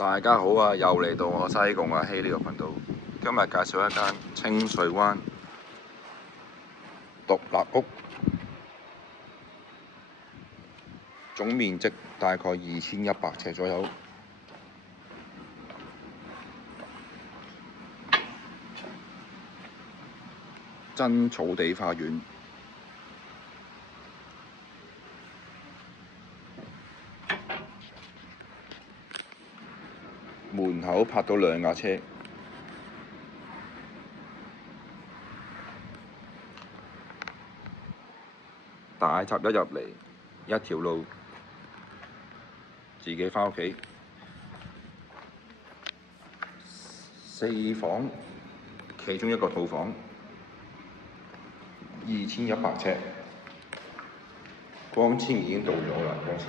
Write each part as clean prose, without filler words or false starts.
大家好啊！又嚟到我西貢阿希呢個頻道。今日介紹一間清水灣獨立屋，總面積大概2100尺左右，真草地花園，門口泊到2架車。大閘一入嚟，一條路，自己返屋企。4房，其中一個套房，2100尺，光纖已經到咗啦，光纖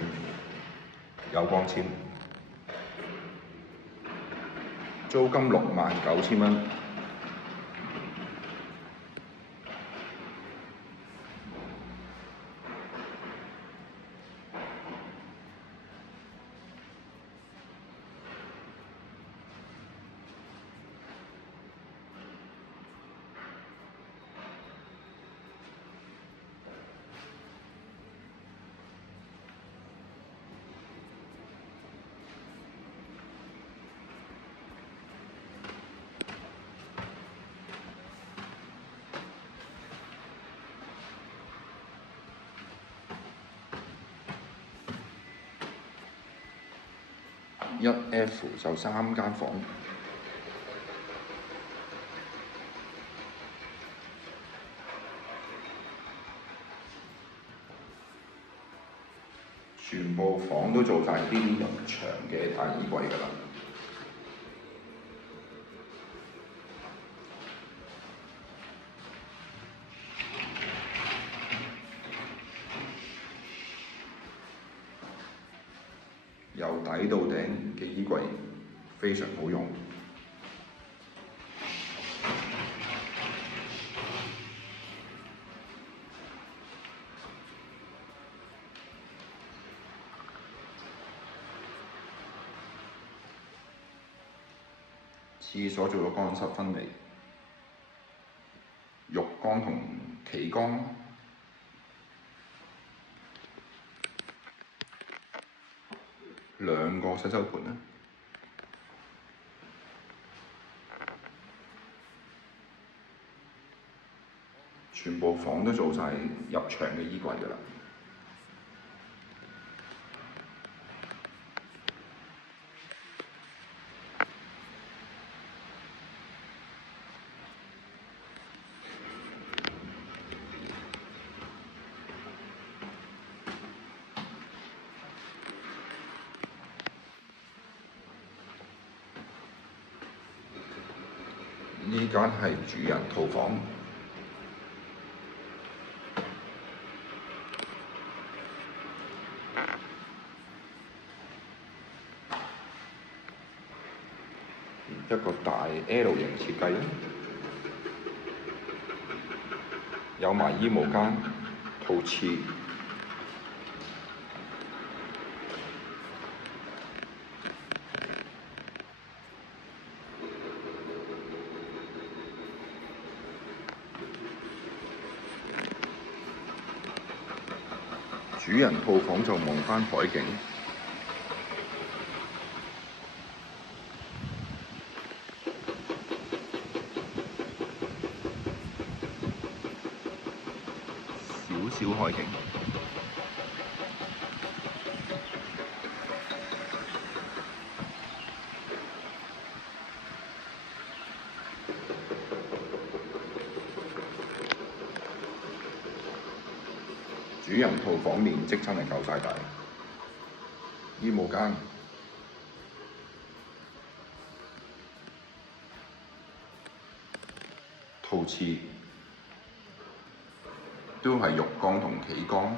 有光纖，租金69000蚊。1F 就3間房，全部房都做晒呢啲入牆嘅大衣櫃㗎啦。由底到頂嘅衣櫃非常好用。廁所做咗乾濕分離，浴缸同企缸。2個洗手盆啦，全部房都做晒入牆嘅衣櫃㗎啦。呢間係主人套房，一個大 L 型設計，有埋衣帽間、套廁。主人套房就望返海景，少少海景。主人套房面積真係夠晒大，衣帽間、套廁都係浴缸同企缸。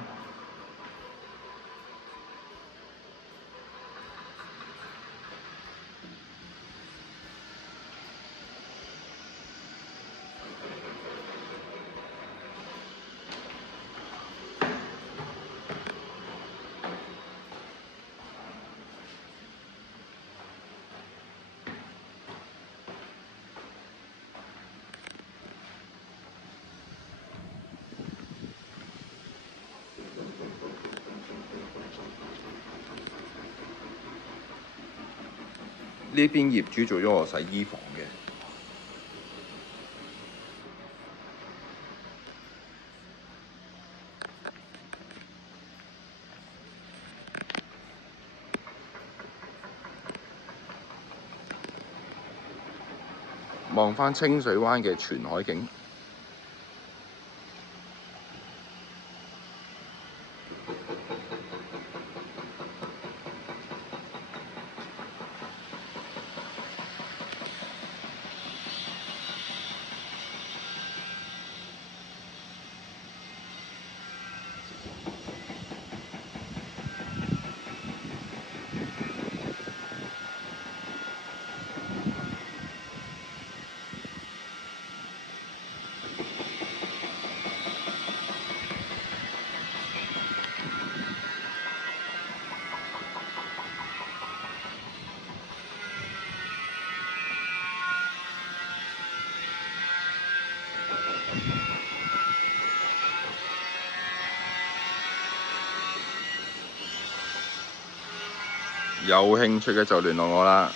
呢邊業主做咗個洗衣房嘅。望返清水灣嘅全海景。有興趣嘅就聯絡我啦。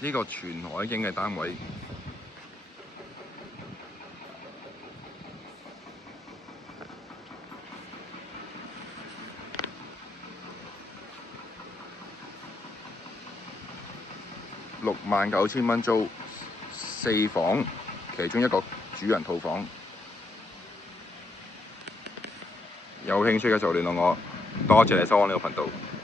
呢個全海景嘅單位，69,000蚊租，4房，其中一個主人套房。有興趣嘅就聯絡我。多謝你收看呢個頻道。